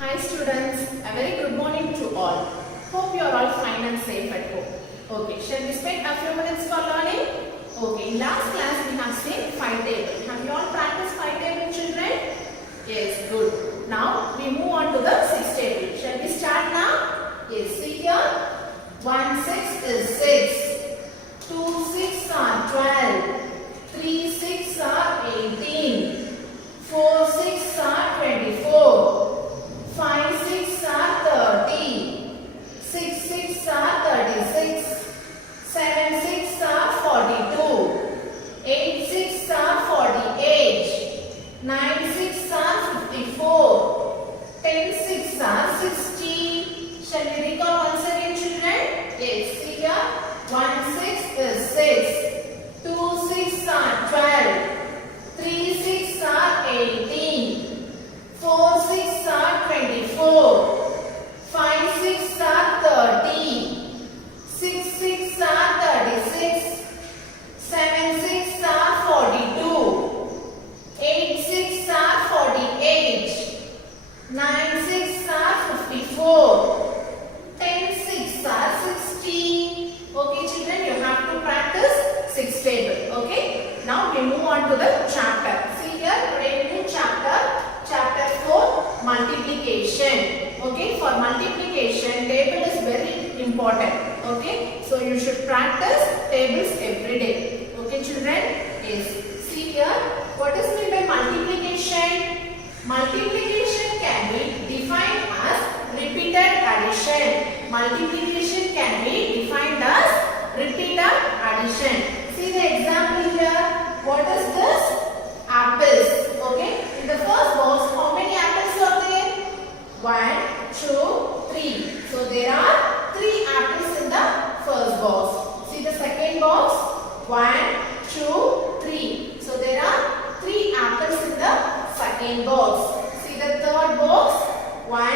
Hi students, a very good morning to all. Hope you are all fine and safe at home. Okay, shall we spend a few minutes for learning? Okay, in last class we have seen 5 table. Have you all practiced 5 table, children? Yes, good. Now we move on to the 6 table. Shall we start now? Yes, see here. 1 6 is 6. 2 6 are 12. 3 6 are 18. 4 6 are 24. 5 6 are 30. 6 6 are 36. 7 6 are 42. 8 6 are 48. 9 6 are 54. 10 6 are 60. Shall we recall once again, children? Yes, see here. 1 6 is 6. 2 6 are 12. 3 6 are 18. 4 6 are 24. 5 6 are 30. 6 6 are 36. 7 6 are 42. 8 6 are 48. 9 6 are 54. 10 6 are 60. Okay, children, you have to practice 6 table. Okay. Now we move on to the chapter. See here, today new chapter. Chapter 4, multiplication. Okay, for multiplication, table is very important. Okay, so you should practice tables every day. Okay, children? Yes. See here, what is meant by multiplication? Multiplication can be defined as repeated addition. Multiplication can be defined as repeated addition. See the example here. What is this? Apples. Okay. In the first box, how many apples are there? 1, 2, 3. So there are 3 apples in the first box. See the second box? 1, 2, 3. So there are 3 apples in the second box. See the third box? 1,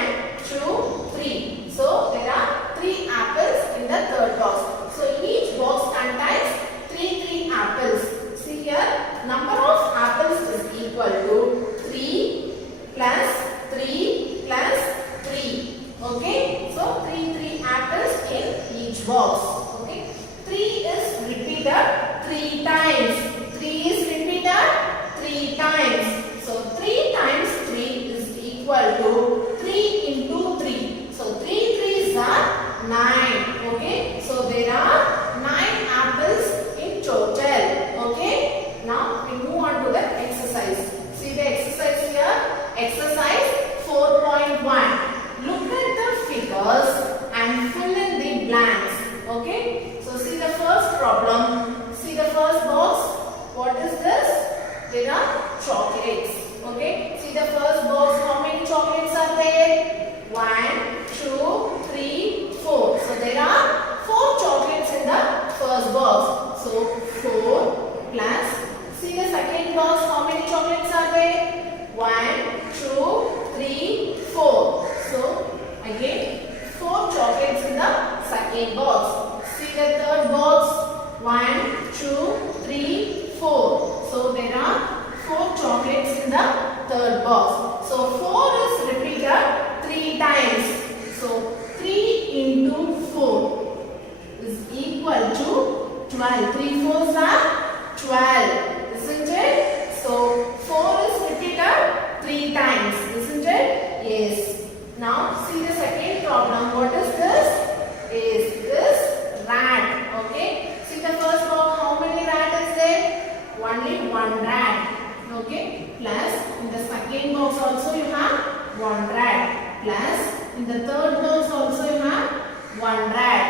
2, 3. So there are 3 apples in the third box. So each box contains 3 apples. See here, number of apples is equal to 3 plus 3 plus 3. Okay, so 3 apples in each box. Okay, 3 is repeated 3 times. 3 is repeated 3 times. So 3 times 3 is equal to 3 into 3. So 3 3s are 9. Okay, so there are 9 apples in total. Okay, now we move on to the exercise. See the exercise here. Exercise 4.1. Look at the figures and fill in the blanks. Okay, so see the first problem. See the first box. What is this? There are chocolates. Okay, see the first box. How many chocolates are there? 1, 2, 3, 4. So there are 4 chocolates in the first box. So 4 plus. See the second box. How many chocolates are there? 1, 2, 3, 4. So again 4 chocolates in the second box. See the third box. 1, 2, 3, 4. So there are 4 chocolates in the third box. So 4 is repeated 3 times. So 3 into 4 is equal to 12. 3 4s are 12. Isn't it? So 4 is repeated 3 times. Isn't it? Yes. Now see the second problem. What is this? Is this rat. Okay. See the first box. How many rat is there? Only 1 rat. Okay. Plus in the second box also you have 1 rat. Plus in the third box also you have 1 rat.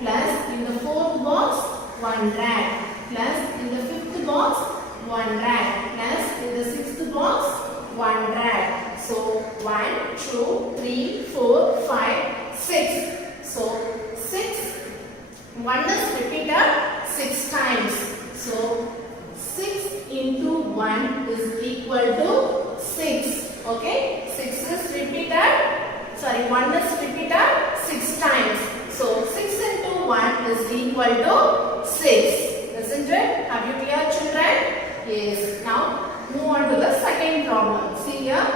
Plus in the fourth box 1 rat. Plus in the fifth box 1 rat. Plus in the sixth box 1 rat. So 1, 2, 3, 4, 5, 6. So 6. 1 is repeated 6 times. So 6 into 1 is equal to 6. Okay. 6 is repeated. Sorry, 1 is repeated 6 times. So 6 into 1 is equal to 6. Isn't it? Have you clear, children? Yes. Now move on to the second problem. See here.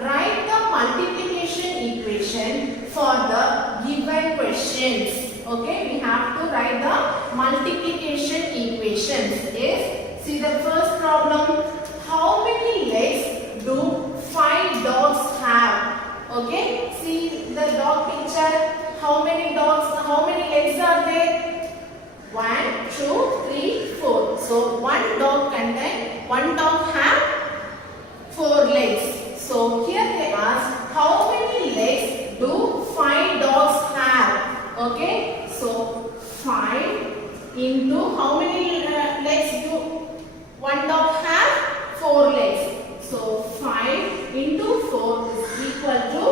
Write the multiplication multiplication equation for the given questions. Okay, we have to write the multiplication equations. Yes, see the first problem. How many legs do 5 dogs have? Okay, see the dog picture. How many dogs, how many legs are there? 1, 2, 3, 4. So one dog have 4 legs. So here they ask, how many legs do 5 dogs have? Okay, so 5 into how many legs do one dog have? 4 legs. So 5 into 4 is equal to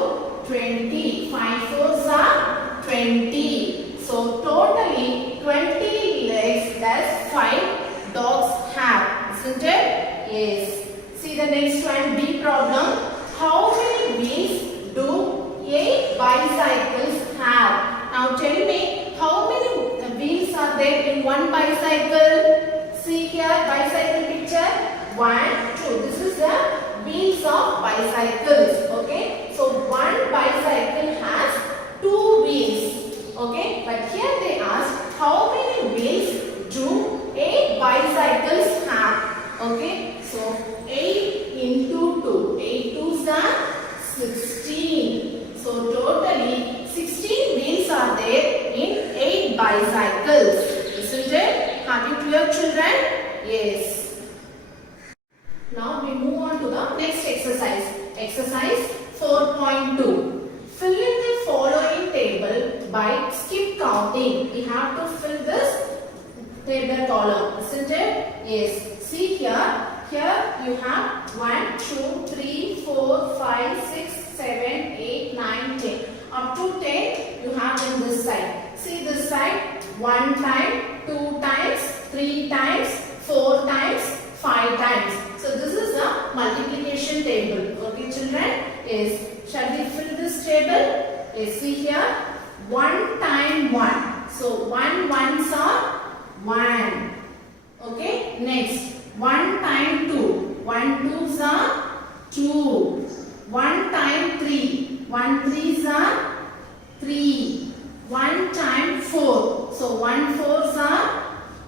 20. 5 4s are 20. So totally 20 legs does 5 dogs have, isn't it? Yes. See the next one, B problem. How many wheels do 8 bicycles have? Now tell me, how many wheels are there in one bicycle? See here, bicycle picture. 1, 2. This is the wheels of bicycles. Okay. So one bicycle has 2 wheels. Okay. But here they ask, how many wheels do 8 bicycles have? Okay. So 8 into 2. 8 2s are 16. So totally 16 wheels are there in 8 bicycles. Isn't it? Have you clear, children? Yes. Now we move on to the next exercise. Exercise 4.2. Fill in the following table by skip counting. We have to fill this table column, isn't it? Yes. See here. Here you have 1, 2, 3, 4, 5, 6, 7, 8, 9, 10. Up to 10 you have in this side. See this side. 1 time, 2 times, 3 times, 4 times, 5 times. So this is a multiplication table. Okay, children? Yes. Shall we fill this table? Yes. See here. 1 time 1. So 1 ones are 1. Okay. Next. 1 time 2. 1 twos are 2. 1 time 3. 1 threes are 3. 1 time 4. So 1 fours are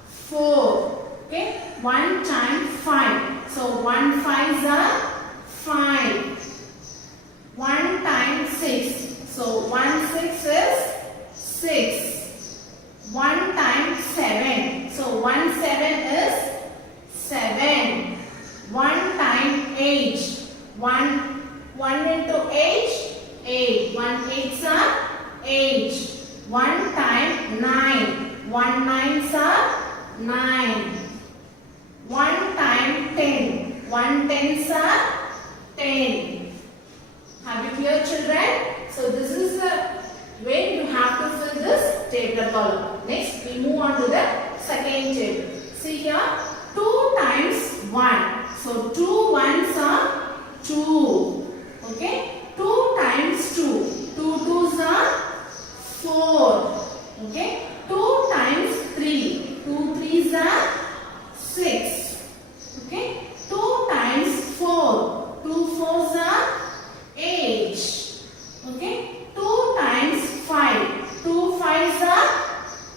4. Okay. 1 time 5. So 1 fives are 5. 1 time 6. So 1 six is 6. 1 time 7. So 1 7 is 7. 1 time 8. 1 into 8. 8. 1 eights are 8. 1 time 9. 1 nines are 9. 1 time 10. 1 tens are 10. Have you clear, children? So this is the way you have to fill this table column. Next we move on to the second table. See here, 2 times 1. So 2 ones are 2. Okay. 2 times 2. 2 twos are 4. Okay. 2 times 3. 2 threes are 6. Okay. 2 times 4. 2 fours are 8. Okay. 2 times 5. 2 fives are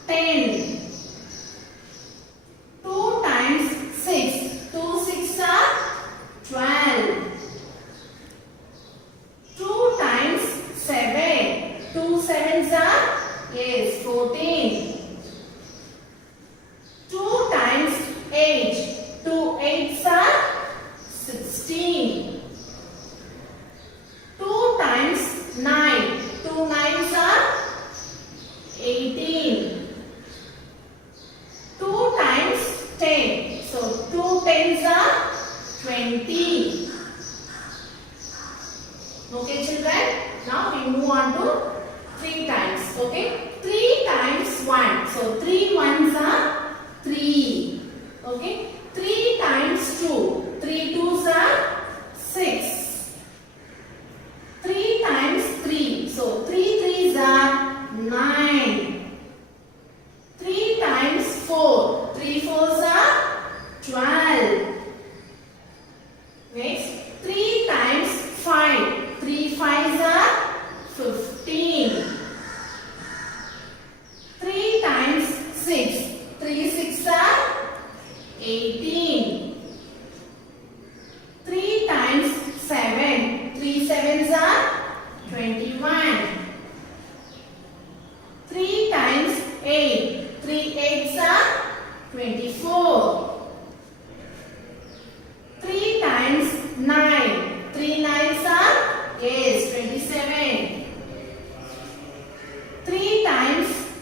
10. 2 times 6. 2 sixes are 12. 2 times 7. 2 sevens are, yes, 14. 2 times 8. 2 eights are 16. 2 times 9. 2 nines are 18. 2 times 10. So 2 tens are 20. Okay, children? Now we move on to 3 times. Okay? 3 times 1. So 3 ones are 3. Okay? 3 times 2. 3 twos are 6. 3 times 3. So 3 threes are 9. 3 times 4. 3 fours are 12. Next, 3 times 5. 3 fives are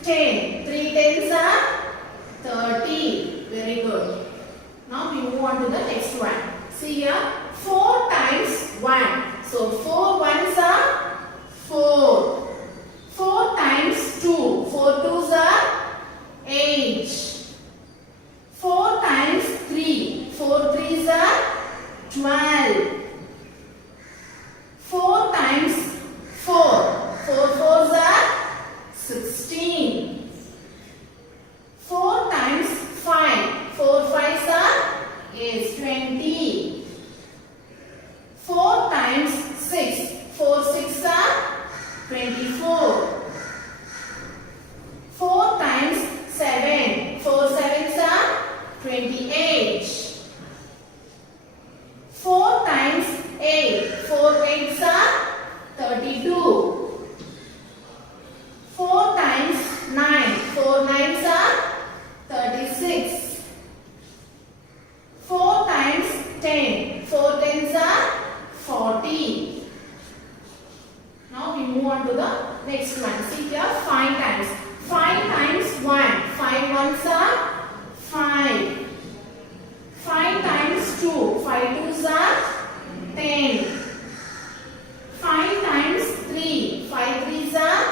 10. 3 tens are 30. Very good. Now we move on to the next one. See here, 4 times 1. So 4 ones are 4. 4 times 2. 4 twos are 8. 4 times 3. 4 threes are 12. 4 times 4. 4 fours are 16. 4 times 5. 4 fives are is 20. 4 times 6. 4 six are 24. 4 times 7. 4 sevens are 28. 4 times 8. 4 eights are 32. 4 times 9. 4 nines are 36. 4 times 10. 4 tens are 40. Now we move on to the next one. See here, 5 times. 5 times 1. 5 ones are 5. 5 times 2. 5 twos are 10. 5 times 3. 5 threes are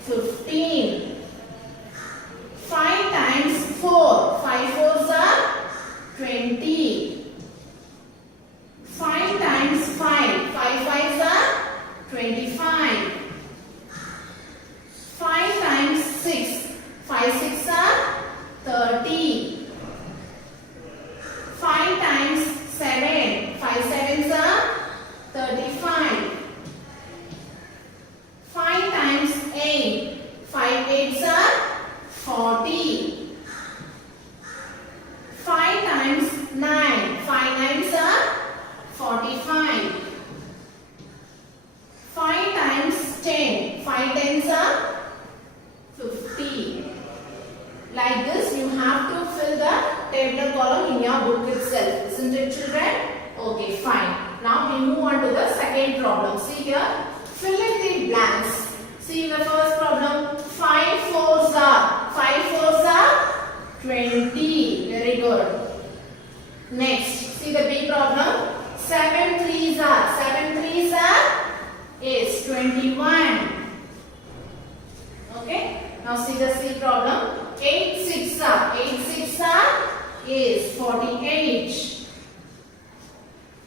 15. 5 times 4. 5 fours are 20. 5 times 5. 5 fives are 25. 5 times 6. 5 six are 30. 5 times 7. 5 sevens are 35. 5 times 8. 5 eights are 40. 5 times 9. 5 nines are 45. 5 times 10. 5 tens are 50. Like this, you have to fill the tabular column in your book itself. Isn't it, children? Okay, fine. Now we move on to the second problem. See here, fill in the blanks. See the first problem. 5 fours are 20. Very good. Next, see the B problem. 7 threes are is 21. Okay. Now see the C problem. 8 six are is 48.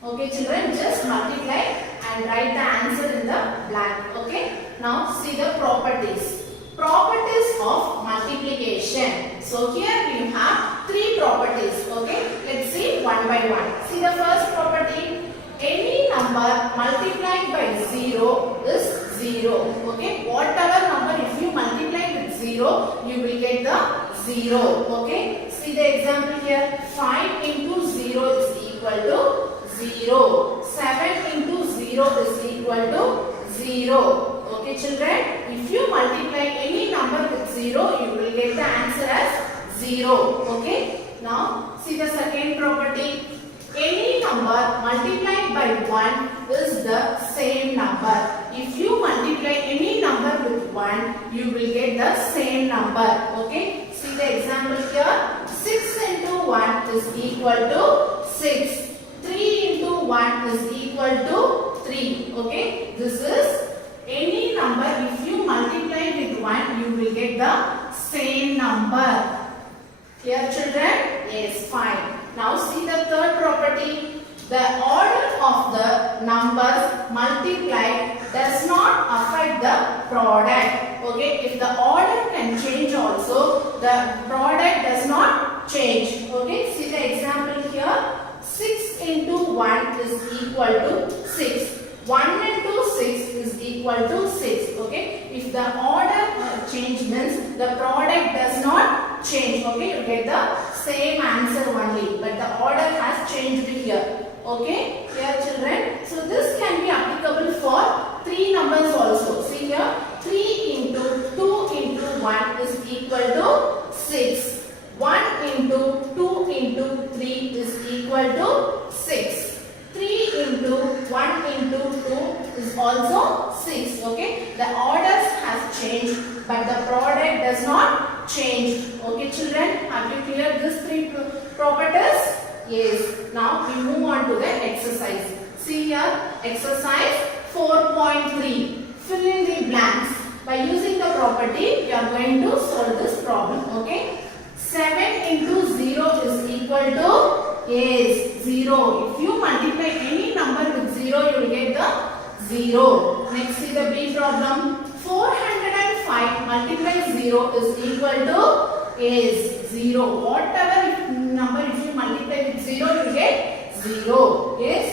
Okay, children, just multiply and write the answer in the blank. Okay. Now see the properties. Properties of multiplication. So here we have 3 properties. Okay. Let's see one by one. See the first property. Any number multiplied by 0 is 0. Okay. Whatever number, if you multiply with 0, you will get the 0. Okay. See the example here. 5 into 0 is equal to 0. 7 into 0 is equal to 0. Okay, children. If you multiply any number with 0, you will get the answer as 0. Okay. Now see the second property. Any number multiplied by 1 is the same number. If you multiply any number with 1, you will get the same number. Okay. See the example here. 6 into 1 is equal to 6. 3 into 1 is equal to 3. Okay. This is any number. If you multiply with 1, you will get the same number. Here, children? Yes, fine. Now see the third property. The order of the numbers multiplied does not affect the product. Okay, if the order can change also, the product does not change. Okay, see the example here. 6 into 1 is equal to 6. 1 into 6 is equal to 6. Okay, if the order change means the product does not change. Okay, you get the same answer only, but the order has changed here. Okay, here, children. So this can be applicable for 3 numbers also. See here, 3 into 2 into 1 is equal to 6. 1 into 2 into 3 is equal to 6. 3 into 1 into 2 is also 6. Okay, the orders has change, but the product does not change. Okay, children, have you cleared these three properties? Yes. Now we move on to the exercise. See here, exercise 4.3. Fill in the blanks. By using the property, you are going to solve this problem. Okay. 7 into 0 is equal to, yes, 0. If you multiply any number with 0, you will get the 0. Next, see the B problem. 405 multiply 0 is equal to, yes, 0. Whatever number if you multiply with 0, you will get 0. Yes.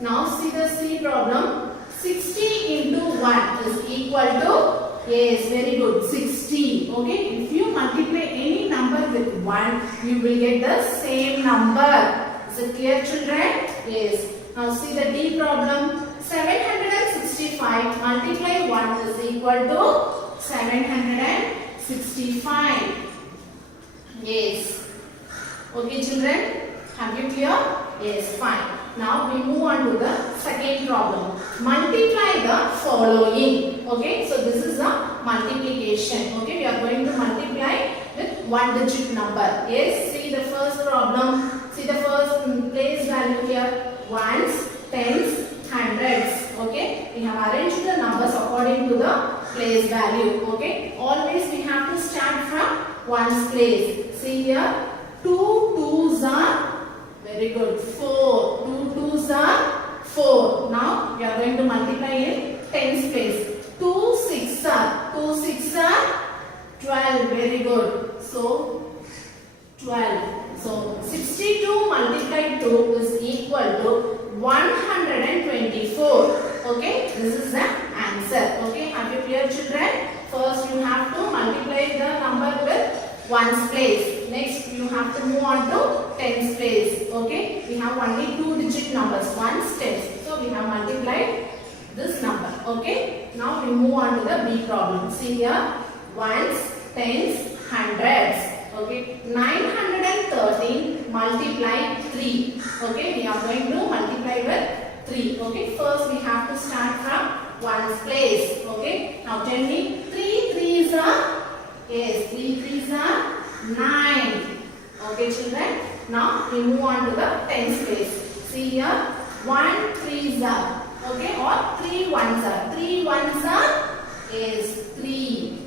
Now see the C problem. 60 into 1 is equal to, yes, very good, 60. Okay, if you multiply any number with 1, you will get the same number. Is it clear, children? Yes. Now see the D problem. 765 multiply 1 is equal to 765. Yes. Okay, children? Have you clear? Yes, fine. Now we move on to the second problem. Multiply the following. Okay, so this is a multiplication. Okay, we are going to multiply with one digit number. Yes, see the first problem. See the first place value here. Ones, tens, hundreds. Okay, we have arranged the numbers according to the place value. Okay, always we have to start from ones place. See here, 2 twos are, very good, 4. 2 twos are 4. Now we are going to multiply in tens place. 2 6 are 12. Very good. So 12. So 62 multiplied 2 is equal to 124. Okay, this is the answer. Okay, have you clear, children? First you have to multiply the number with ones place. Next you have to move on to tens place. Okay, we have only two digit numbers, ones, tens. So we have multiplied this number. Okay, now we move on to the B problem. See here, ones, tens, hundreds. Okay, 913 multiply 3. Okay, we are going to multiply with 3. Okay, first we have to start from ones place. Okay, now tell me, 3 threes are, yes, 3 threes are 9. Okay, children. Now we move on to the tens place. See here, 1 threes are, okay, or 3 ones are. 3 ones are, is 3.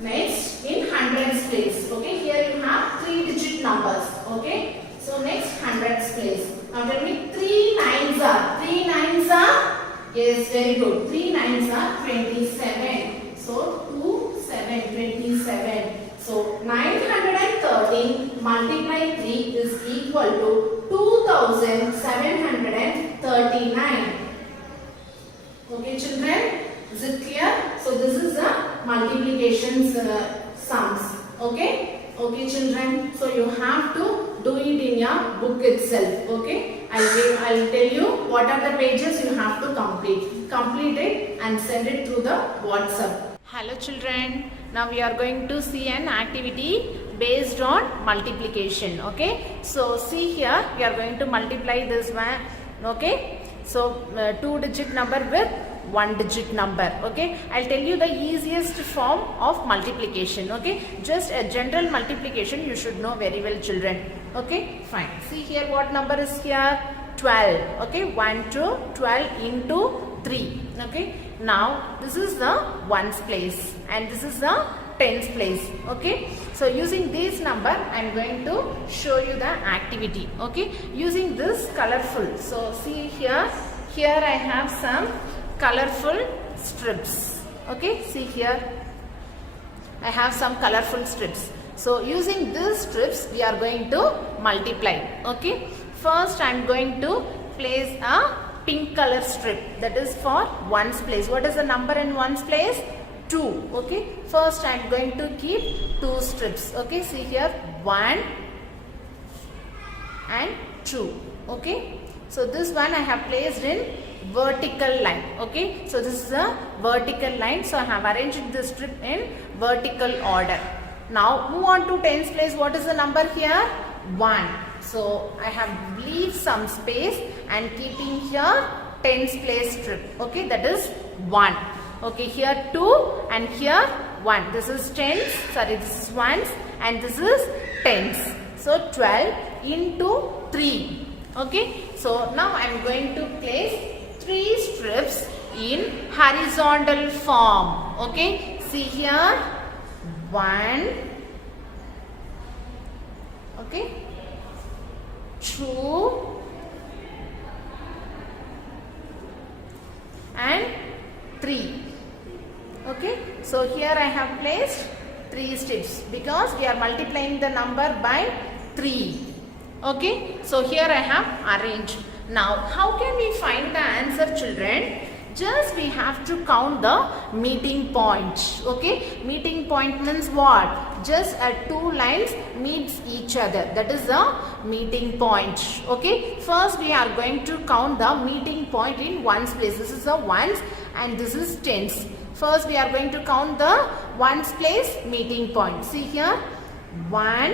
Next, in hundreds place. Okay, here you have 3 digit numbers. Okay, so next hundreds place. Now tell me, 3 nines are. 3 nines are, yes, very good. 3 nines are 27. So 2 7 27. So 913 multiply 3 is equal to 2739. Okay, children, is it clear? So this is the multiplication sums. Okay, okay, children. So you have to do it in your book itself. Okay, I'll tell you what are the pages you have to complete. Complete it and send it through the WhatsApp. Hello, children. Now we are going to see an activity based on multiplication. Okay, so see here, we are going to multiply this one. Okay, so 2-digit number with 1-digit number. Okay, I'll tell you the easiest form of multiplication. Okay, just a general multiplication you should know very well, children. Okay, fine. See here, what number is here? 12. Okay, 1 to 12 into 3. Okay, now this is the ones place and this is the tens place. Okay, so using this number I am going to show you the activity. Okay, using this colorful. So see here, I have some colorful strips. Okay, see here, I have some colorful strips. So using these strips we are going to multiply. Okay, first I am going to place a pink color strip, that is for ones place. What is the number in ones place? 2. Okay, first I am going to keep 2 strips. Okay, see here, 1 and 2. Okay, so this one I have placed in vertical line. Okay, so this is a vertical line, so I have arranged this strip in vertical order. Now move on to tens place. What is the number here? 1. So I have leave some space and keeping here tens place strip. Okay, that is 1. Okay, here 2 and here 1. This is tens, sorry, this is ones and this is tens. So 12 into 3. Okay, so now I am going to place 3 strips in horizontal form. Okay, see here 1, okay, 2 and 3. Okay, so here I have placed 3 strips because we are multiplying the number by 3. Okay, so here I have arranged. Now how can we find the answer, children? Just we have to count the meeting points. Okay, meeting point means what? Just 2 lines meets each other. That is the meeting point. Okay, first we are going to count the meeting point in ones place. This is the ones and this is tens. First we are going to count the ones place meeting point. See here 1,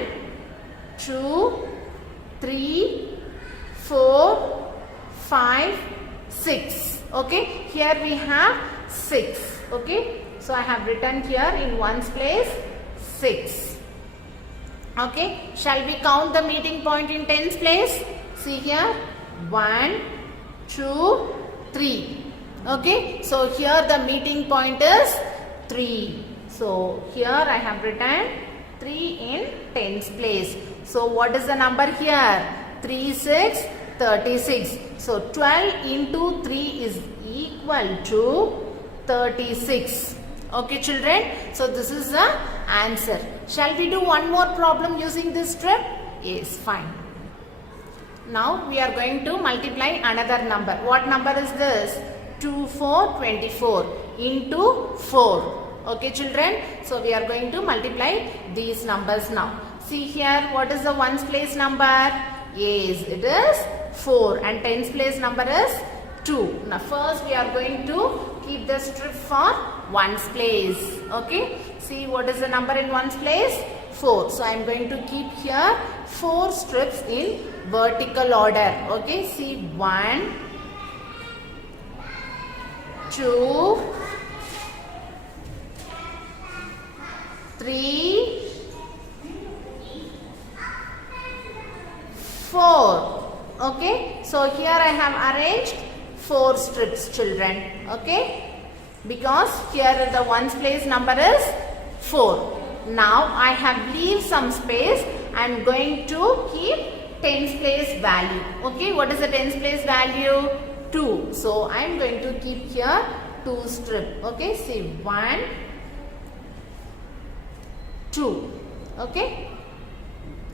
2, 3, 4, 5, 6. Okay, here we have 6. Okay, so I have written here in ones place 6. Okay, shall we count the meeting point in tens place? See here 1, 2, 3. Okay, so here the meeting point is 3. So here I have written 3 in tens place. So what is the number here? 3, 6, 36. So 12 into 3 is equal to 36. Okay, children. So this is the answer. Shall we do one more problem using this strip? Yes, fine. Now we are going to multiply another number. What number is this? 2, 4, 24 into 4. Okay, children. So we are going to multiply these numbers now. See here, what is the ones place number? Yes, it is 4 and tens place number is 2. Now first we are going to keep the strip for ones place. Okay, see what is the number in ones place? 4. So I am going to keep here 4 strips in vertical order. Okay, see 1, 2, 3, 4. Okay, so here I have arranged 4 strips, children. Okay, because here the ones place number is 4. Now I have leave some space. I am going to keep tens place value. Okay, what is the tens place value? 2. So I am going to keep here 2 strip. Okay, see 1, 2. Okay,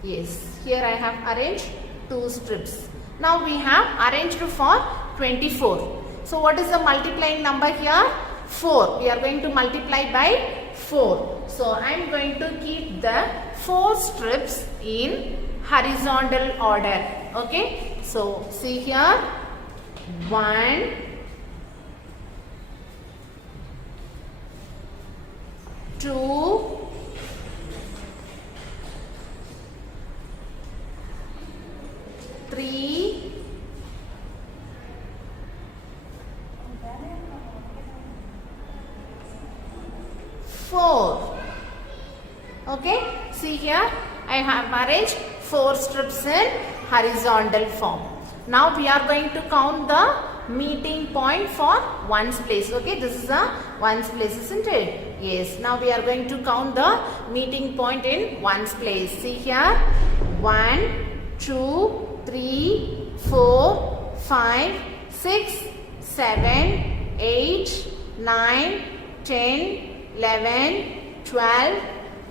yes, here I have arranged 2 strips. Now we have arranged for 24. So what is the multiplying number here? 4. We are going to multiply by 4. So I am going to keep the 4 strips in horizontal order. Okay, so see here 1, 2, 3, 4. Okay, see here I have arranged 4 strips in horizontal form. Now we are going to count the meeting point for ones place. Okay, this is a ones place, isn't it? Yes, now we are going to count the meeting point in ones place. See here 1, 2, 3, 4, 5, 6, 7, 8, 9, 10, 11, 12,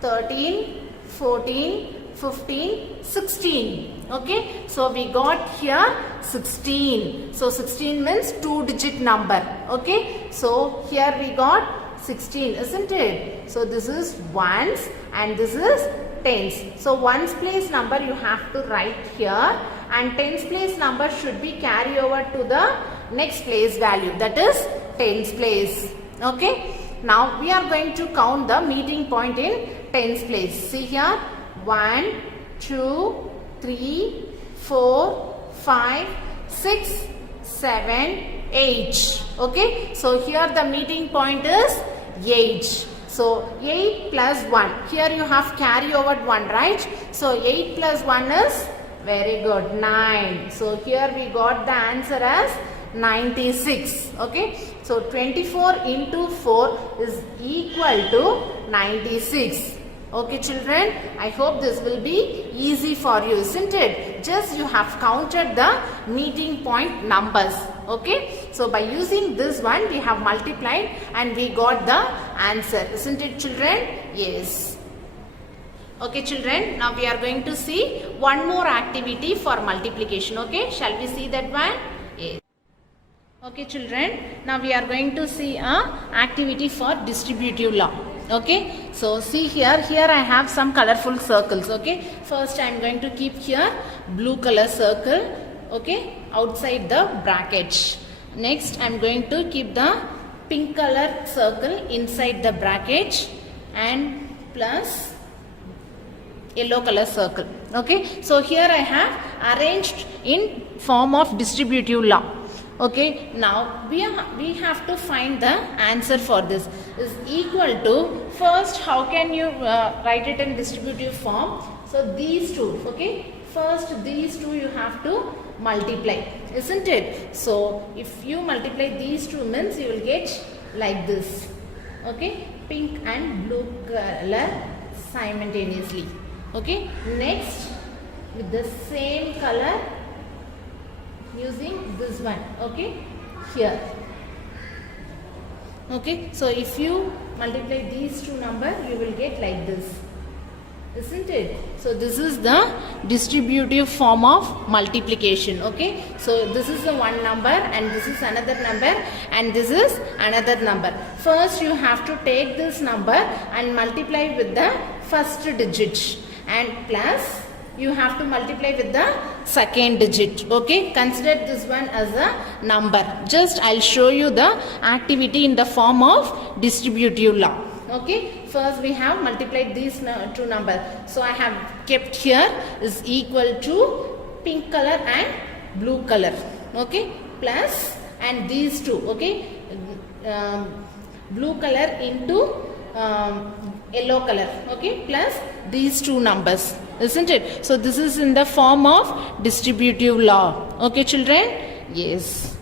13, 14, 15, 16. Okay, so we got here 16. So 16 means 2-digit number. Okay, so here we got 16, isn't it? So this is ones and this is tens. So ones place number you have to write here and tens place number should be carried over to the next place value, that is tens place. Okay, now we are going to count the meeting point in tens place. See here 1, 2, 3, 4, 5, 6, 7, 8. Okay, so here the meeting point is 8. So 8 plus 1. Here you have carry over 1, right? So 8 plus 1 is very good, 9. So here we got the answer as 96. Okay, so 24 into 4 is equal to 96. Okay children, I hope this will be easy for you, isn't it? Just you have counted the meeting point numbers. Okay, so by using this one we have multiplied and we got the answer, isn't it children? Yes. Okay children, now we are going to see one more activity for multiplication. Okay, shall we see that one? Yes. Okay children, now we are going to see a activity for distributive law. Okay, so see here I have some colorful circles. Okay, first I am going to keep here blue color circle, okay, outside the bracket. Next I am going to keep the pink color circle inside the bracket and plus yellow color circle. Okay, so here I have arranged in form of distributive law. Okay, now we have to find the answer for this is equal to, first how can you write it in distributive form? So these two, okay, first these two you have to multiply, isn't it? So if you multiply these two means you will get like this, okay, pink and blue color simultaneously. Okay, next with the same color using this one, okay, here. Okay, so if you multiply these two numbers you will get like this, isn't it? So this is the distributive form of multiplication. Okay, so this is the one number and this is another number and this is another number. First you have to take this number and multiply with the first digit and plus you have to multiply with the second digit. Okay, consider this one as a number. Just I'll show you the activity in the form of distributive law. Okay, first we have multiplied these two numbers. So I have kept here is equal to pink color and blue color. Okay, plus and these two, okay, blue color into yellow color, okay, plus these two numbers, isn't it? So this is in the form of distributive law. Okay children? Yes.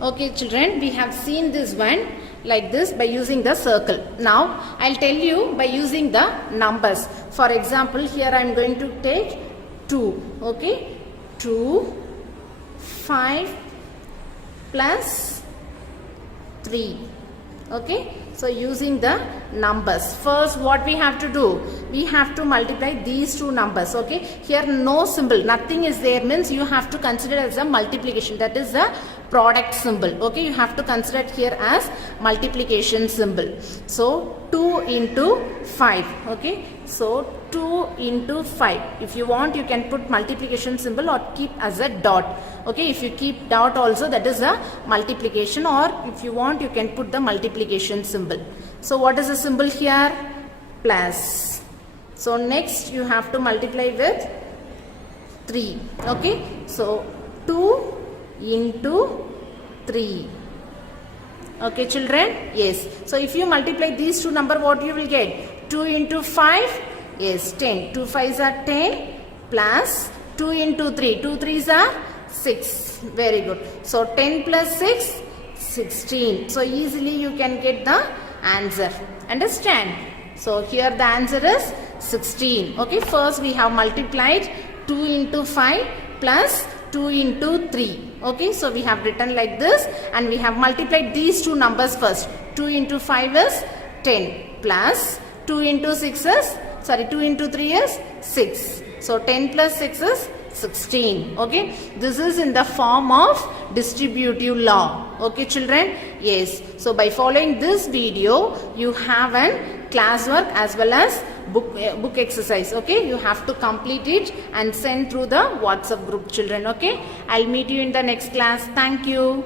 Okay children, we have seen this one like this by using the circle. Now I'll tell you by using the numbers. For example, here I am going to take 2, okay, 2, 5 plus 3. Okay, so using the numbers, first what we have to do, we have to multiply these two numbers. Okay, here no symbol, nothing is there means you have to consider as a multiplication, that is the product symbol. Okay, you have to consider it here as multiplication symbol. So 2 into 5, okay, so 2 into 5. If you want you can put multiplication symbol or keep as a dot. Okay, if you keep dot also, that is a multiplication, or if you want you can put the multiplication symbol. So what is the symbol here? Plus. So next you have to multiply with 3. Okay, so 2 into 3. Okay children? Yes. So if you multiply these two numbers, what you will get? 2 into 5, yes, 10. 2 5s are 10 plus 2 into 3. 2 3s are 6. Very good. So 10 plus 6, 16. So easily you can get the answer. Understand? So here the answer is 16. Okay, first we have multiplied 2 into 5 plus 2 into 3. Okay, so we have written like this and we have multiplied these two numbers first. 2 into 5 is 10 plus 2 into 6 is, 2 into 3 is 6. So 10 plus 6 is 16. Okay, this is in the form of distributive law. Okay children? Yes. So by following this video, you have an classwork as well as book exercise. Okay, you have to complete it and send through the WhatsApp group children. Okay, I'll meet you in the next class. Thank you.